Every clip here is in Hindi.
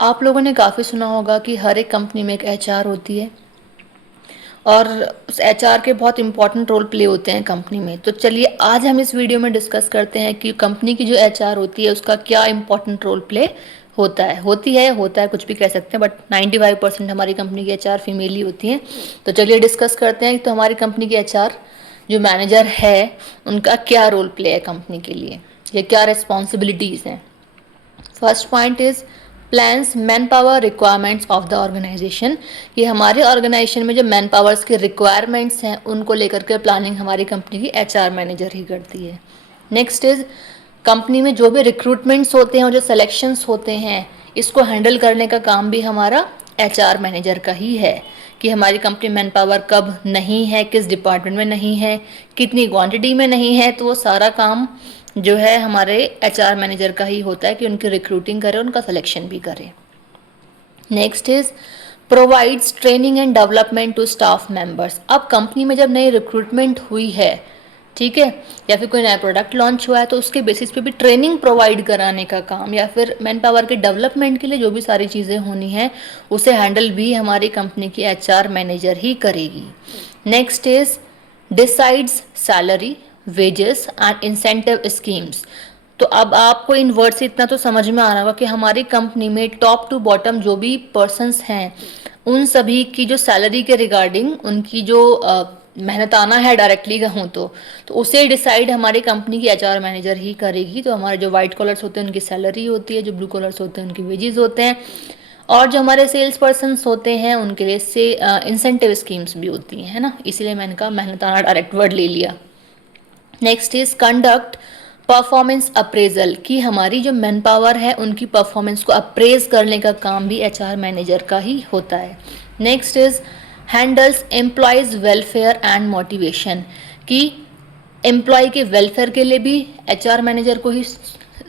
आप लोगों ने काफ़ी सुना होगा कि हर एक कंपनी में एक एचआर होती है और उस एचआर के बहुत इंपॉर्टेंट रोल प्ले होते हैं कंपनी में। तो चलिए आज हम इस वीडियो में डिस्कस करते हैं कि कंपनी की जो एचआर होती है उसका क्या इंपॉर्टेंट रोल प्ले होता है कुछ भी कह सकते हैं, बट 95% हमारी कंपनी की एचआर फीमेल ही होती हैं। तो चलिए डिस्कस करते हैं कि तो हमारी कंपनी की एचआर जो मैनेजर है उनका क्या रोल प्ले है कंपनी के लिए, या क्या रिस्पॉन्सिबिलिटीज़ हैं। First point is plans manpower requirements of the organization. ये हमारे ऑर्गेनाइजेशन में जो मैन पावर्स के रिक्वायरमेंट्स हैं उनको लेकर के प्लानिंग हमारी कंपनी की एचआर मैनेजर ही करती है। नेक्स्ट इज कंपनी में जो भी रिक्रूटमेंट्स होते हैं और जो सिलेक्शंस होते हैं इसको हैंडल करने का काम भी हमारा एचआर मैनेजर का ही है कि हमारी कंपनी मैन पावर कब नहीं है, किस डिपार्टमेंट में नहीं है, कितनी क्वांटिटी में नहीं है, तो वो सारा काम जो है हमारे एचआर मैनेजर का ही होता है कि उनकी रिक्रूटिंग करे, उनका सिलेक्शन भी करे। Next is provides training and development to staff members. अब कंपनी में जब नई रिक्रूटमेंट हुई है, ठीक है, या फिर कोई नया प्रोडक्ट लॉन्च हुआ है तो उसके बेसिस पे भी ट्रेनिंग प्रोवाइड कराने का काम या फिर मैन पावर के डेवलपमेंट के लिए जो भी सारी चीज़ें होनी है उसे हैंडल भी हमारी कंपनी की एचआर मैनेजर ही करेगी। Next is decides salary, wages and incentive schemes. तो अब आपको इन वर्ड से इतना तो समझ में आ रहा होगा कि हमारी कंपनी में टॉप टू बॉटम जो भी पर्सन्स हैं उन सभी की जो सैलरी के रिगार्डिंग उनकी जो मेहनताना है डायरेक्टली कहूँ तो उसे डिसाइड हमारी कंपनी की एचआर मैनेजर ही करेगी। तो हमारे जो वाइट कॉलर्स होते हैं उनकी सैलरी होती है, जो ब्लू कॉलर्स होते हैं उनकी वेजेस होते हैं, और जो हमारे सेल्स पर्सन्स होते हैं उनके लिए से इंसेंटिव स्कीम्स भी होती हैं, है ना। इसीलिए मैंने कहा मेहनताना डायरेक्ट वर्ड ले लिया। Next is conduct performance appraisal, कि हमारी जो मैन पावर है उनकी परफॉर्मेंस को अप्रेज करने का काम भी एचआर मैनेजर का ही होता है। Next is handles employees welfare and motivation, कि एम्प्लॉय के वेलफेयर के लिए भी एचआर मैनेजर को ही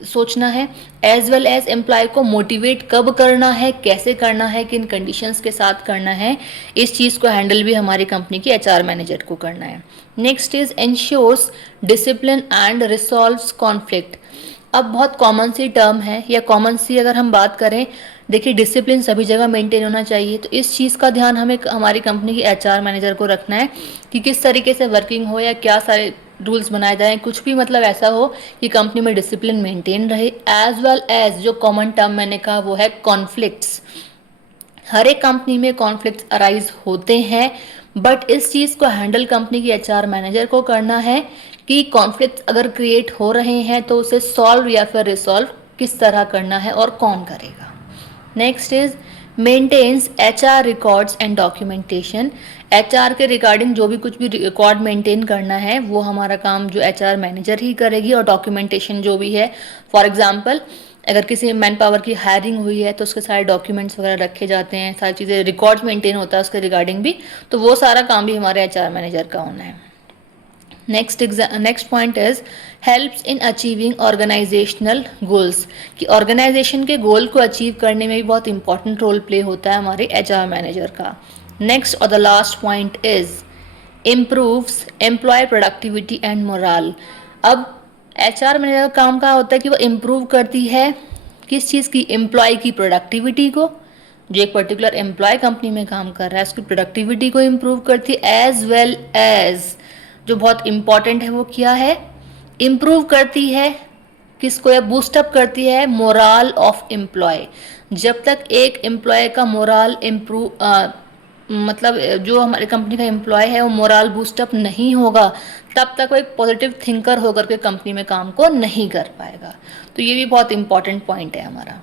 सोचना है, एज वेल एज एम्प्लॉय को मोटिवेट कब करना है, कैसे करना है, किन कंडीशंस के साथ करना है, इस चीज़ को हैंडल भी हमारी कंपनी की एचआर मैनेजर को करना है। Next is ensures discipline and resolves conflict. अब बहुत कॉमन सी टर्म है, या कॉमन सी अगर हम बात करें, देखिए डिसिप्लिन सभी जगह मेंटेन होना चाहिए, तो इस चीज़ का ध्यान हमें हमारी कंपनी की एचआर मैनेजर को रखना है कि किस तरीके से वर्किंग हो या क्या सारे रूल्स बनाए जाएं, कुछ भी मतलब ऐसा हो कि कंपनी में डिसिप्लिन मेंटेन रहे। एज वेल एज जो कॉमन टर्म मैंने कहा वो है कॉन्फ्लिक्ट्स। हर एक कंपनी में कॉन्फ्लिक्ट्स अराइज होते हैं, बट इस चीज़ को हैंडल कंपनी की एचआर मैनेजर को करना है कि कॉन्फ्लिक्ट्स अगर क्रिएट हो रहे हैं तो उसे सॉल्व या फिर रिसॉल्व किस तरह करना है और कौन करेगा। Next is maintains HR records and documentation. HR के रिगार्डिंग जो भी कुछ भी रिकॉर्ड मेंटेन करना है वो हमारा काम जो एचआर मैनेजर ही करेगी, और डॉक्यूमेंटेशन जो भी है, फॉर एग्जांपल अगर किसी मैन पावर की हायरिंग हुई है तो उसके सारे डॉक्यूमेंट्स वगैरह रखे जाते हैं, सारी चीज़ें रिकॉर्ड्स मेंटेन होता है उसके रिगार्डिंग भी, तो वो सारा काम भी हमारे एचआर मैनेजर का होना है। Next point is helps in achieving organizational goals, कि ऑर्गेनाइजेशन के गोल को अचीव करने में भी बहुत इंपॉर्टेंट रोल प्ले होता है हमारे एचआर मैनेजर का। नेक्स्ट और the last point is improves employee productivity and morale. अब एचआर मैनेजर का काम क्या होता है कि वो इम्प्रूव करती है किस चीज़ की, एम्प्लॉय की प्रोडक्टिविटी को, जो एक पर्टिकुलर एम्प्लॉय कंपनी में काम कर रहा है उसकी प्रोडक्टिविटी को इम्प्रूव करती है, एज वेल एज जो बहुत इंपॉर्टेंट है वो क्या है, इम्प्रूव करती है किसको, या बूस्टअप करती है मोराल ऑफ एम्प्लॉय। जब तक एक एम्प्लॉय का मोराल इम्प्रूव मतलब जो हमारी कंपनी का एम्प्लॉय है वो मोराल बूस्टअप नहीं होगा तब तक वो एक पॉजिटिव थिंकर होकर के कंपनी में काम को नहीं कर पाएगा। तो ये भी बहुत इंपॉर्टेंट पॉइंट है हमारा।